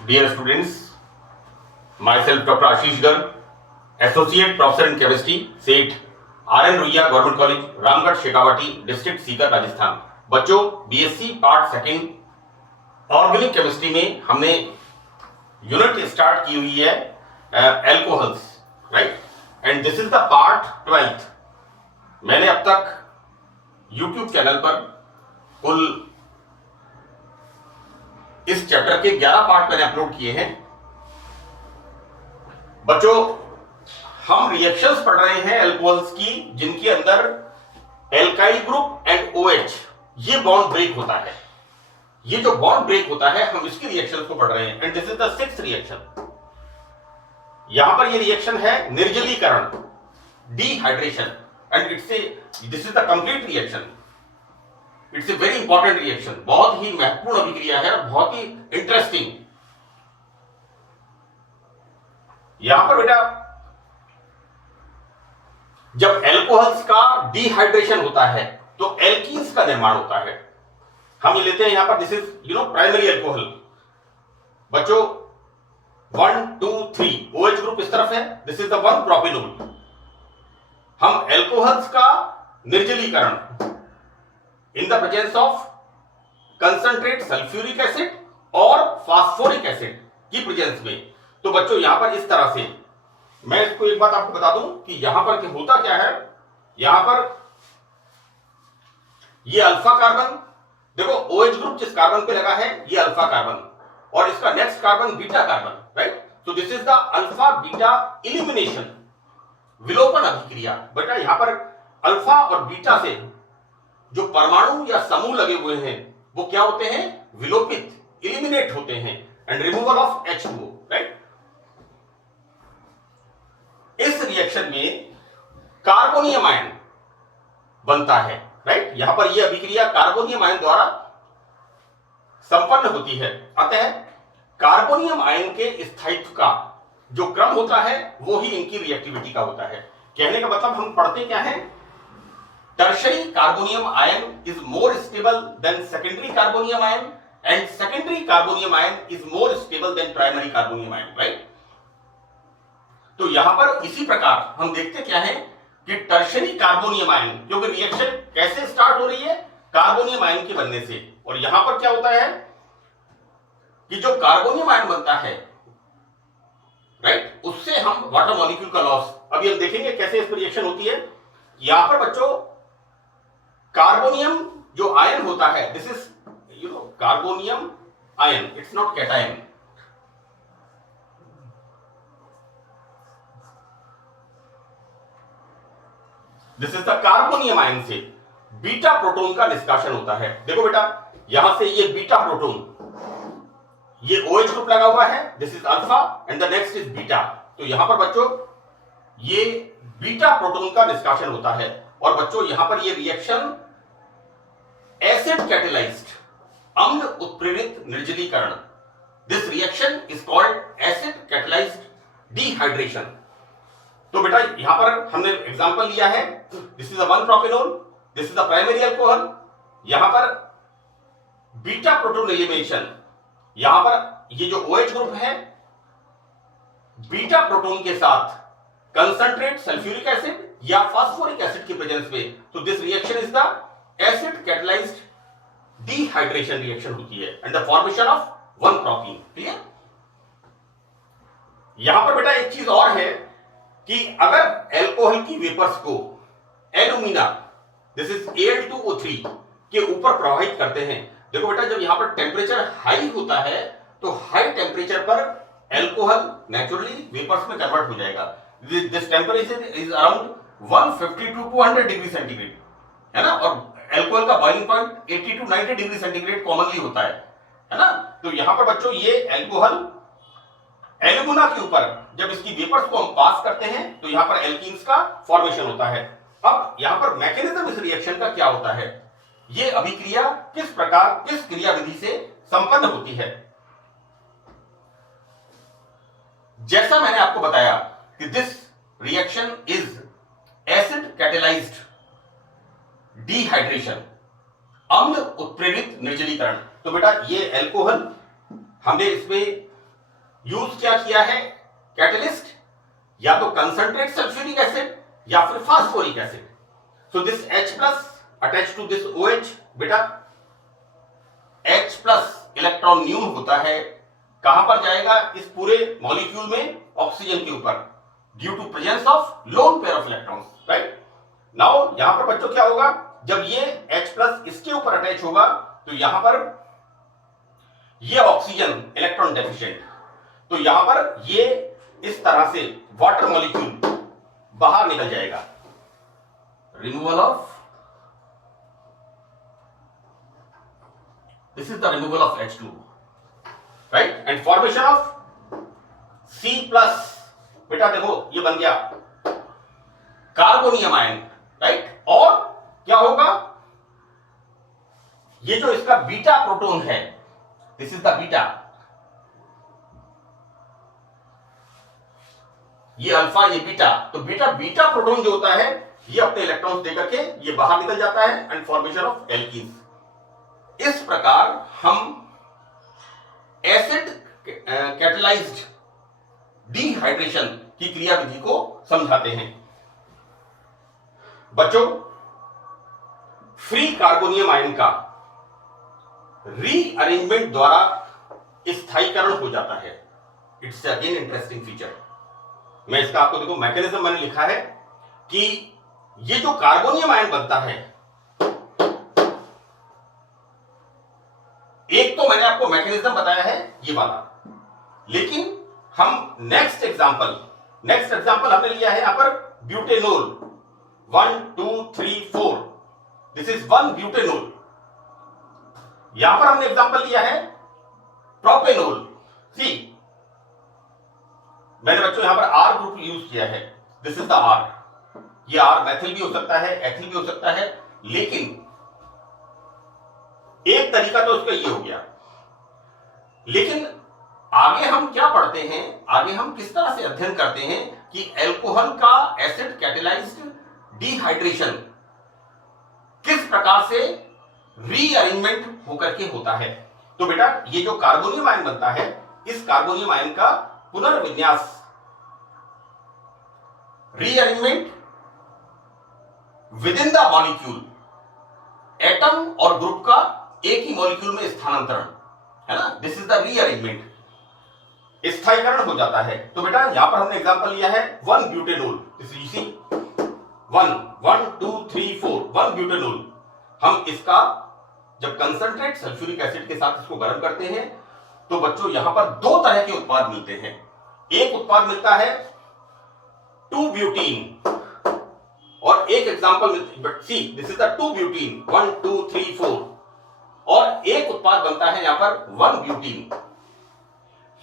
Dear students, myself Dr. Ashish Garg, Associate Professor in Chemistry, Seth RN Ruia government college, Ramgarh Shekhawati, district Sikar, Rajasthan. बच्चों, BSc part second organic chemistry में हमने unit start की हुई है alcohols, right? And this is the part 12th। मैंने अब तक YouTube channel पर कुल इस चैप्टर के 11 पार्ट मैंने अपलोड किए हैं। बच्चों, हम रिएक्शंस पढ़ रहे हैं एल्कोहल्स की, जिनके अंदर एल्काइल ग्रुप एंड OH ये बॉन्ड ब्रेक होता है। ये जो बॉन्ड ब्रेक होता है, हम इसकी रिएक्शंस को पढ़ रहे हैं। And this is the 6th reaction. यहां पर ये रिएक्शन है निर्जलीकरण, dehydration, and this is the complete reaction. It's a very important reaction, बहुत ही महत्वपूर्ण अभिक्रिया है और बहुत ही इंटरेस्टिंग। यहां पर बेटा जब एल्कोहल्स का डिहाइड्रेशन होता है तो एल्कीन्स का निर्माण होता है। हम ये लेते हैं यहां पर, दिस इज प्राइमरी एल्कोहल। बच्चों 1 2 3 OH ग्रुप इस तरफ है, दिस इज द 1 प्रोपिनोल। हम एल्कोहल्स का निर्जलीकरण in the presence of concentrate sulphuric acid और फास्फोरिक एसिड की प्रेजेंस में, तो बच्चों यहां पर इस तरह से, मैं इसको एक बात आपको बता दूं कि यहां पर होता क्या है। यहां पर ये अल्फा कार्बन, देखो OH ग्रुप जिस कार्बन पे लगा है ये अल्फा कार्बन, और इसका next carbon beta carbon, right? तो this is the alpha beta elimination, विलोपन अभिक्रिया। बेटा यहां पर अल्फा और बीटा से जो परमाणु या समूह लगे हुए हैं वो क्या होते हैं? विलोपित, इलिमिनेट होते हैं, and removal of H2O, right? इस रिएक्शन में कार्बोनियम आयन बनता है, राइट? यहां पर यह अभिक्रिया कार्बोनियम आयन द्वारा संपन्न होती है। अतः कार्बोनियम आयन के स्थायित्व का जो क्रम होता है वो ही इनकी रिएक्टिविटी का होता है। कहने का मतलब हम पढ़ते क्या है? Tertiary carbonium ion is more stable then secondary carbonium ion, and secondary carbonium ion is more stable then primary carbonium ion, right? तो यहां पर इसी प्रकार हम देखते क्या है कि टर्शरी कार्बोनियम आयन, क्योंकि रिएक्शन कैसे स्टार्ट हो रही है? कार्बोनियम आयन के बनने से। और यहां पर क्या होता है कि जो कार्बोनियम आयन बनता है, राइट, उससे हम वाटर मॉलिक्यूल का लॉस, अभी हम देखेंगे कैसे इस पर रिएक्शन होती है। यहां पर बच्चों कार्बोनियम जो आयन होता है, this is carbonium ion, it's not cation. This is the carbonium ion से बीटा प्रोटॉन का निष्कासन होता है। देखो बेटा यहां से ये बीटा प्रोटॉन, ये OH ग्रुप लगा हुआ है, this is alpha and the next is beta. तो यहां पर बच्चों ये बीटा प्रोटॉन का निष्कासन होता है। और बच्चों यहां पर ये रिएक्शन एसिड कैटेलाइज्ड, अम्ल उत्प्रेरित निर्जलीकरण, this reaction is called acid catalysed dehydration. तो बेटा यहां पर हमने एग्जांपल लिया है, this is a 1 propanol, this is the primary alcohol. यहां पर बीटा प्रोटॉन एलिमिनेशन, यहां पर ये जो OH ग्रुप है बीटा प्रोटॉन के साथ कंसंट्रेट सल्फ्यूरिक एसिड या फास्फोरिक एसिड की प्रेजेंस में, तो this reaction is the acid catalysed dehydration reaction होती है, and the formation of 1 propene. Clear? यहां पर बेटा एक चीज और है कि अगर एल्कोहल की वेपर्स को एल्यूमिना, दिस इज Al2O3 के ऊपर प्रवाहित करते हैं। देखो बेटा जब यहां पर टेम्परेचर हाई होता है तो हाई टेम्परेचर पर एल्कोहल नेचुरली वेपर्स में कन्वर्ट हो जाएगा। This temperature is around 150 to 200 degree centigrade, है ना? और एल्कोहल का boiling point 80 to 90 degree centigrade commonly होता है ना? तो यहां पर बच्चों ये एल्कोहल एल्यूमिना के ऊपर जब इसकी वेपर्स को हम पास करते हैं तो यहां पर एल्कीन्स का फॉर्मेशन होता है। अब यहां पर मैकेनिज्म इस रिएक्शन का क्या होता है? ये अभिक्रिया किस प्रकार, किस क्रियाविधि से संपन्न होती है? जैसा मैंने आपको बताया कि this reaction is acid catalysed dehydration, अम्ल उत्प्रेरित निर्जलीकरण। तो बेटा ये एल्कोहल हमने इसमें यूज क्या किया है कैटलिस्ट, या तो कंसंट्रेट सल्फ्यूरिक एसिड या फिर phosphoric acid. So this H plus attach to this OH, बेटा H प्लस इलेक्ट्रॉन न्यून होता है, कहां पर जाएगा इस पूरे मॉलिक्यूल में, ऑक्सीजन के ऊपर, due to presence of lone pair of electrons, right. Now यहां पर बच्चों क्या होगा, जब ये H प्लस इसके ऊपर अटैच होगा तो यहां पर ये ऑक्सीजन इलेक्ट्रॉन डेफिशिएंट, तो यहां पर ये इस तरह से वाटर मॉलिक्यूल बाहर निकल जाएगा, removal of, this is the removal of H2, right, and formation of C plus, बेटा देखो ये बन गया कार्बोनियम आयन, राइट। और क्या होगा, ये जो इसका बीटा प्रोटॉन है, दिस इज द बीटा, ये अल्फा ये बीटा, तो बीटा प्रोटॉन जो होता है ये अपने इलेक्ट्रॉन्स देकर के ये बाहर निकल जाता है एंड फॉर्मेशन ऑफ एल्कीन्स। इस प्रकार हम एसिड कैटलाइज्ड डिहाइड्रेशन की क्रियाविधि को समझाते हैं। बच्चों, फ्री कार्बोनियम आयन का रीअरेंजमेंट द्वारा स्थायीकरण हो जाता है। It's again interesting feature. मैं इसका आपको देखो मैकेनिज्म मैंने लिखा है कि ये जो कार्बोनियम आयन बनता है, एक तो मैंने आपको मैकेनिज्म बताया है ये वाला, लेकिन हम नेक्स्ट एग्जांपल हमने लिया है यहां पर ब्यूटेनॉल, 1 2 3 4, दिस इज 1 ब्यूटेनॉल। यहां पर हमने एग्जांपल लिया है प्रोपेनॉल। सी, मैंने बच्चों यहां पर R ग्रुप यूज किया है, दिस इज द R। ये R मैथिल भी हो सकता है, एथिल भी हो सकता है, लेकिन एक तरीका तो उसका ये हो गया। लेकिन आगे हम क्या पढ़ते हैं, आगे हम किस तरह से अध्ययन करते हैं कि एल्कोहल का एसिड कैटेलाइज्ड डिहाइड्रेशन किस प्रकार से रीअरेंजमेंट होकर के होता है। तो बेटा ये जो कार्बोनियम आयन बनता है, इस कार्बोनियम आयन का पुनर्विन्यास, rearrangement within the molecule, atom और ग्रुप का एक ही मॉलिक्यूल में स्थानांतरण है ना, दिस इज द रीअरेंजमेंट, स्थायीकरण हो जाता है। तो बेटा यहां पर हमने एग्जांपल लिया है 1 ब्यूटेनॉल, दिस इज 1 1 2 3 4, 1 ब्यूटेनॉल। हम इसका जब कंसंट्रेट सल्फ्यूरिक एसिड के साथ इसको गर्म करते हैं तो बच्चों यहां पर दो तरह के उत्पाद मिलते हैं। एक उत्पाद मिलता है 2 ब्यूटीन, और एक example see, this is the 2 butene, 1 2 3 4, और एक उत्पाद बनता है यहां पर 1 ब्यूटीन।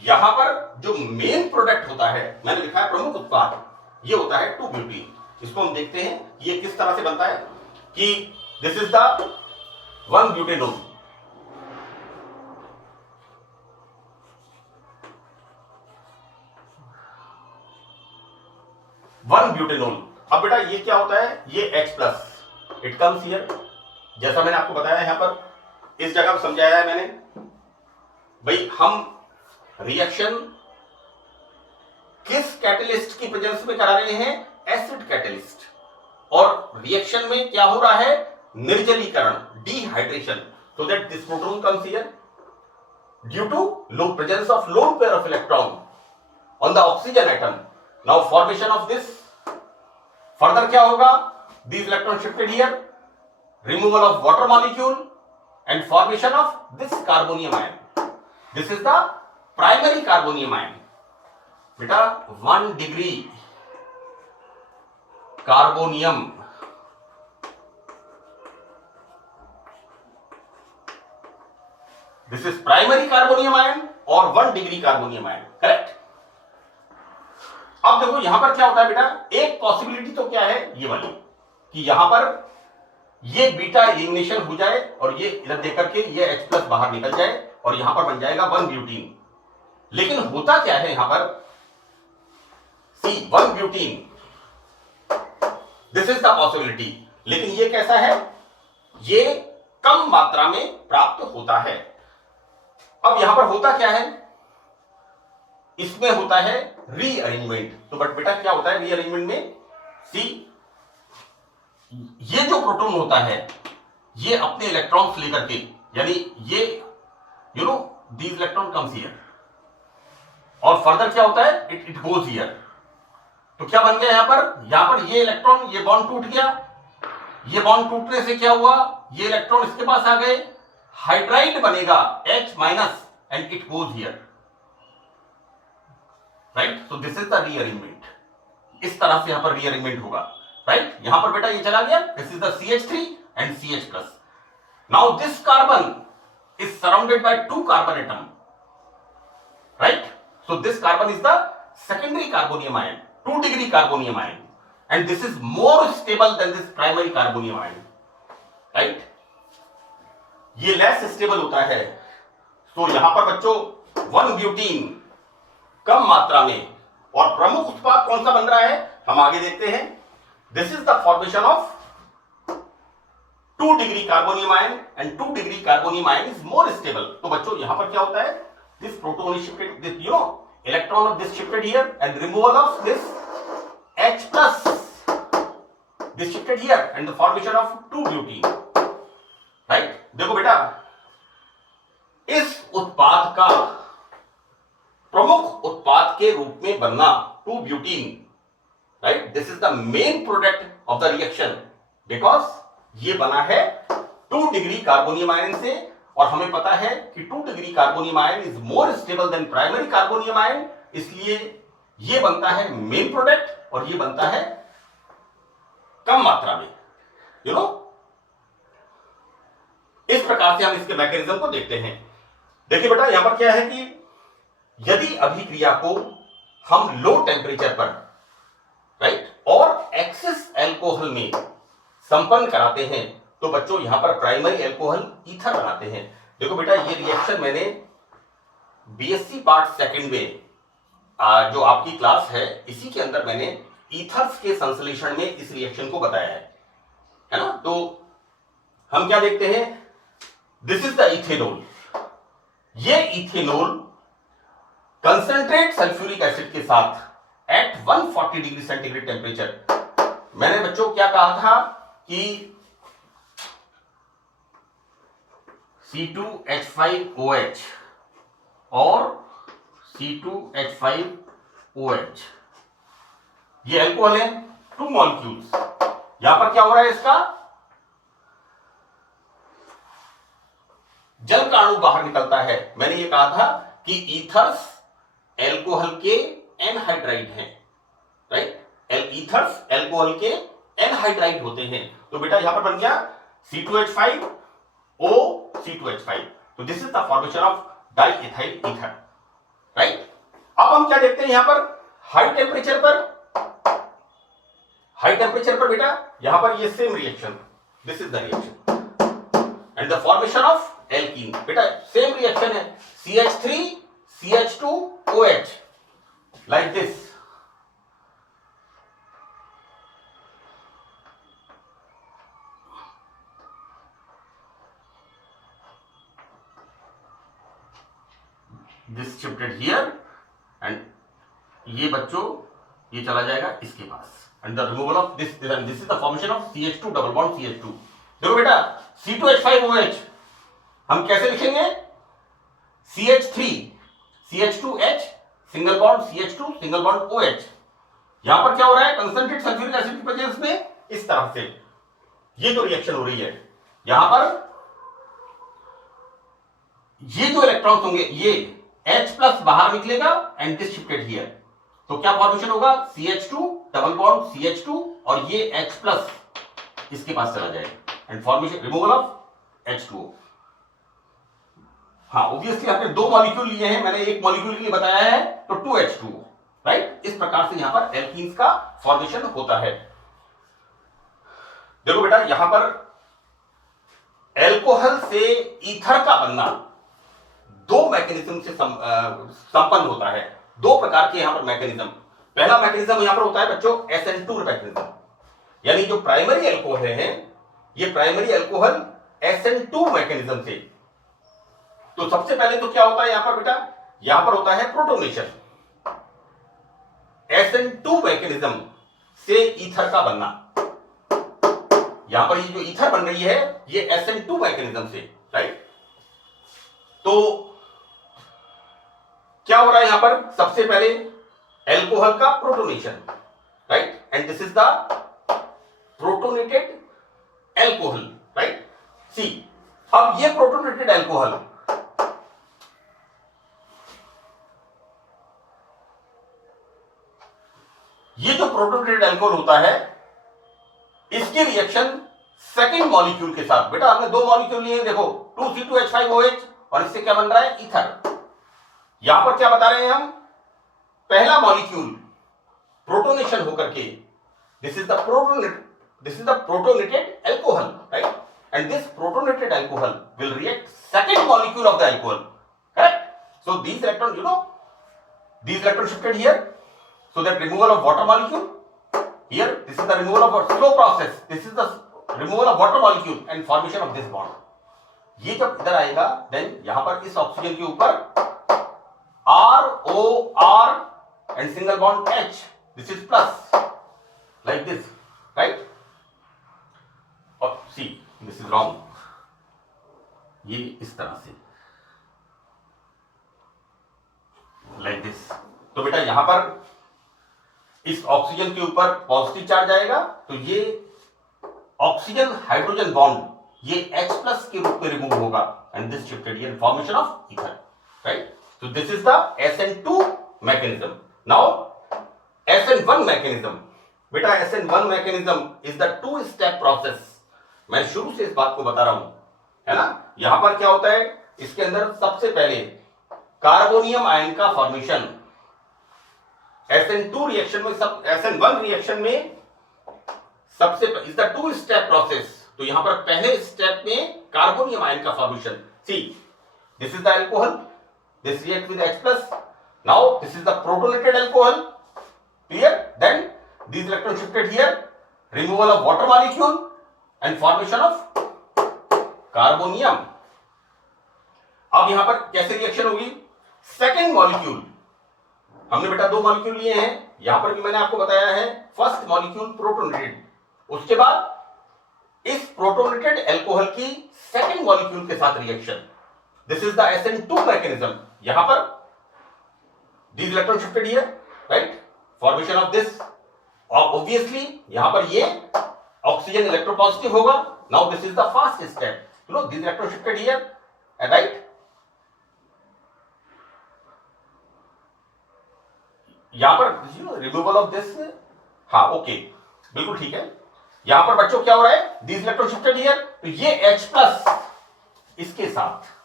यहां पर जो मेन प्रोडक्ट होता है, मैंने लिखा है प्रमुख उत्पाद, ये होता है 2 ब्यूटीन। इसको हम देखते हैं ये किस तरह से बनता है कि दिस इज द 1 ब्यूटेनॉल, अब बेटा ये क्या होता है, ये H plus, it comes here, जैसा मैंने आपको बताया यहां पर इस जगह समझाया है मैंने। भाई हम रिएक्शन किस कैटलिस्ट की प्रेजेंस में करा रहे हैं, एसिड कैटलिस्ट, और रिएक्शन में क्या हो रहा है, निर्जलीकरण, dehydration, so that this proton comes here due to low presence of lone pair of electron on the oxygen atom. Now formation of this, further क्या होगा, these electrons shifted here, removal of water molecule and formation of this carbonium ion. This is the primary carbonium ion. बेटा 1 degree carbonium, this is primary carbonium ion और 1 degree carbonium ion, correct. अब देखो यहां पर क्या होता है बेटा, एक पॉसिबिलिटी तो क्या है ये वाली, कि यहां पर ये बीटा एलिमिनेशन हो जाए और ये इधर देकर के ये H प्लस बाहर निकल जाए और यहां पर बन जाएगा 1 ब्यूटीन। लेकिन होता क्या है यहां पर, सी 1 butene, this is the possibility, लेकिन ये कैसा है, ये कम मात्रा में प्राप्त होता है। अब यहां पर होता क्या है, इसमें होता है रीअरेंजमेंट। तो बट बेटा क्या होता है रीअरेंजमेंट में, सी ये जो प्रोटॉन होता है ये अपने इलेक्ट्रॉन्स लेकर के, यानी ये दीज इलेक्ट्रॉन कम्स हियर और फर्दर क्या होता है इट गोज हियर। तो क्या बन गया यहां पर ये इलेक्ट्रॉन, ये बॉन्ड टूट गया, ये बॉन्ड टूटने से क्या हुआ, ये इलेक्ट्रॉन इसके पास आ गए, हाइड्राइड बनेगा H minus and it goes here, right. So this is the rearrangement, इस तरह से यहां पर रीअरेंजमेंट होगा, राइट। यहां पर बेटा ये चला गया, this is the CH3 and CH plus. Now this carbon is surrounded by 2 carbon atom, right. So this carbon is the secondary carbonium ion, 2 degree carbonium ion, and this is more stable than this primary carbonium ion, right? ये less stable होता है। तो यहां पर बच्चों 1 butene कम मात्रा में, और प्रमुख उत्पाद कौन सा बन रहा है हम आगे देखते हैं। This is the formation of 2 degree carbonium ion and 2 degree carbonium ion is more stable. तो बच्चों यहां पर क्या होता है, this proton is shifted, this electron of this shifted here and removal of this H plus, this shifted here and the formation of 2 butene, right। देखो बेटा इस उत्पाद का प्रमुख उत्पाद के रूप में बनना 2 butene, right, this is the main product of the reaction because ये बना है 2 डिग्री कार्बोनियम आयन से, और हमें पता है कि 2 degree carbonium ion is more stable then primary carbonium ion, इसलिए ये बनता है मेन प्रोडक्ट और ये बनता है कम मात्रा में, इस प्रकार से हम इसके मैकेनिज्म को देखते हैं। देखिए बेटा यहां पर क्या है कि यदि अभिक्रिया को हम लो टेम्परेचर पर, राइट, और एक्सेस अल्कोहल में संपन्न कराते हैं तो बच्चों यहां पर प्राइमरी अल्कोहल ईथर बनाते हैं। देखो बेटा ये रिएक्शन मैंने बीएससी पार्ट सेकंड में जो आपकी क्लास है इसी के अंदर मैंने ईथर्स के संश्लेषण में इस रिएक्शन को बताया है ना। तो हम क्या देखते हैं, दिस इज द इथेनॉल, ये इथेनॉल कंसंट्रेट सल्फ्यूरिक एसिड के साथ एट 140 डिग्री सेंटीग्रेड टेम्परेचर, मैंने बच्चों क्या कहा था कि C2H5OH और C2H5OH ये अल्कोहल है, 2 मॉलिक्यूल्स। यहां पर क्या हो रहा है, इसका जल का अणु बाहर निकलता है। मैंने ये कहा था कि ईथर्स अल्कोहल के एनहाइड्राइड हैं, राइट, ईथर्स अल्कोहल के एनहाइड्राइड होते हैं। तो बेटा यहां पर बन गया C2H5O C2H5, तो this is the formation of diethyl ether, right. अब हम क्या देखते हैं यहां पर हाई टेम्परेचर पर बेटा यहां पर ये same reaction, this is the reaction and the formation of alkene. बेटा सेम रिएक्शन है, CH3 CH2OH like this, this shifted here and ये बच्चों ये चला जाएगा इसके पास and the removal of this is the formation of CH2 double bond CH2। देखो बेटा C2H5OH हम कैसे लिखेंगे, CH3 CH2H single bond CH2 single bond OH। यहां पर क्या हो रहा है, कंसंट्रेट सल्फ्यूरिक एसिड की प्रेजेंस में इस तरह से ये जो रिएक्शन हो रही है, यहां पर ये जो इलेक्ट्रॉन्स होंगे ये H प्लस बाहर निकलेगा एंड दिस शिफ्टेड हियर, तो क्या फॉर्मेशन होगा, CH2 डबल बॉन्ड CH2 और ये H प्लस इसके पास चला जाएगा and formation removal of H2O। हाँ ऑब्वियसली आपने 2 मॉलिक्यूल लिए हैं, मैंने एक मॉलिक्यूल के लिए बताया है, तो 2H2O, राइट। इस प्रकार से यहां पर एल्कीन्स का फॉर्मेशन होता है। देखो बेटा यहां पर एल्कोहल से ईथर का बनना 2 मैकेनिज्म से संपन्न होता है। 2 प्रकार के यहां पर मैकेनिज्म। पहला मैकेनिज्म यहां पर होता है बच्चों SN2 मैकेनिज्म, यानी जो प्राइमरी अल्कोहल है ये प्राइमरी अल्कोहल SN2 मैकेनिज्म से। तो सबसे पहले तो क्या होता है यहां पर बेटा, यहां पर होता है प्रोटोनेशन, SN2 मैकेनिज्म से ईथर का बनना। यहां पर ये जो ईथर बन रही है ये SN2 मैकेनिज्म से, राइट। तो क्या हो रहा है यहां पर, सबसे पहले एल्कोहल का protonation, right, and this is the protonated alcohol, right. See, अब ये प्रोटोनेटेड एल्कोहल ये जो प्रोटोनेटेड एल्कोहल होता है इसकी रिएक्शन सेकेंड मॉलिक्यूल के साथ, बेटा हमने दो मॉलिक्यूल लिए हैं, देखो 2C2H5OH और इससे क्या बन रहा है, ईथर। यहां पर क्या बता रहे हैं हम, पहला मॉलिक्यूल प्रोटोनेशन होकर के this is the protonated alcohol, right, and this protonated alcohol will react second molecule of the alcohol, correct. So these electron, you know, these electron shifted here, so that removal of water molecule here, this is the removal of a slow process, this is the removal of water molecule and formation of this bond. ये जब इधर आएगा then यहां पर इस oxygen के ऊपर ROR and single bond H, this is plus like this, right? Oh, see, this is wrong. ये इस तरह से like this. तो बेटा यहां पर इस ऑक्सीजन के ऊपर पॉजिटिव चार्ज आएगा तो ये ऑक्सीजन हाइड्रोजन बॉन्ड ये H+ के रूप में रिमूव होगा and this shifted here formation of ether, right. So this is the SN2 mechanism. Now SN1 mechanism. बेटा SN1 mechanism is the two-step process. मैं शुरू से इस बात को बता रहा हूं, है ना। यहां पर क्या होता है, इसके अंदर सबसे पहले कार्बोनियम आयन का फॉर्मेशन। SN2 रिएक्शन में सब SN1 रिएक्शन में सबसे इज द टू-स्टेप प्रोसेस। तो यहां पर पहले स्टेप में कार्बोनियम आयन का formation. See, this is the alcohol, this reacts with H+. Now this is the protonated alcohol, clear? Then these electrons shifted here, removal of water molecule and formation of carbonium. अब यहां पर कैसे reaction होगी, second molecule, हमने बेटा दो molecule लिए हैं, यहां पर भी मैंने आपको बताया है फर्स्ट मॉलिक्यूल प्रोटोनेटेड, उसके बाद इस प्रोटोनेटेड एल्कोहल की सेकेंड मॉलिक्यूल के साथ reaction, this is the SN2 mechanism. यहां पर these electron shifted here, right, formation of this, और obviously यहां पर ये ऑक्सीजन इलेक्ट्रोपॉजिटिव होगा। now this is the first step, you know, these electron shifted here, right, यहां पर you know, removal of this, हाँ ओके, बिल्कुल ठीक है। यहां पर बच्चों क्या हो रहा है, these electron shifted here, तो ये H+ इसके साथ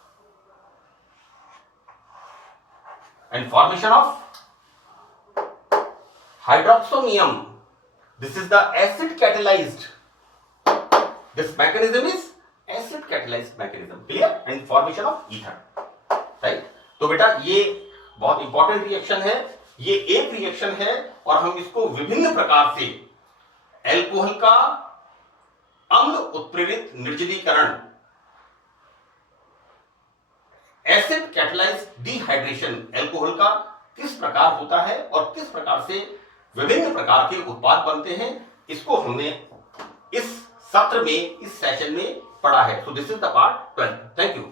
and formation of hydroxonium, this is the acid catalyzed, this mechanism is acid catalyzed mechanism, clear, and formation of ether, right। तो बेटा ये बहुत इंपॉर्टेंट रिएक्शन है, ये एक रिएक्शन है और हम इसको विभिन्न प्रकार से एल्कोहल का अम्ल उत्प्रेरित निर्जलीकरण, एसिड कैटलाइज्ड डिहाइड्रेशन, एल्कोहल का किस प्रकार होता है और किस प्रकार से विभिन्न प्रकार के उत्पाद बनते हैं, इसको हमने इस सत्र में, इस सेशन में पढ़ा है। So this is the part 12। Thank you.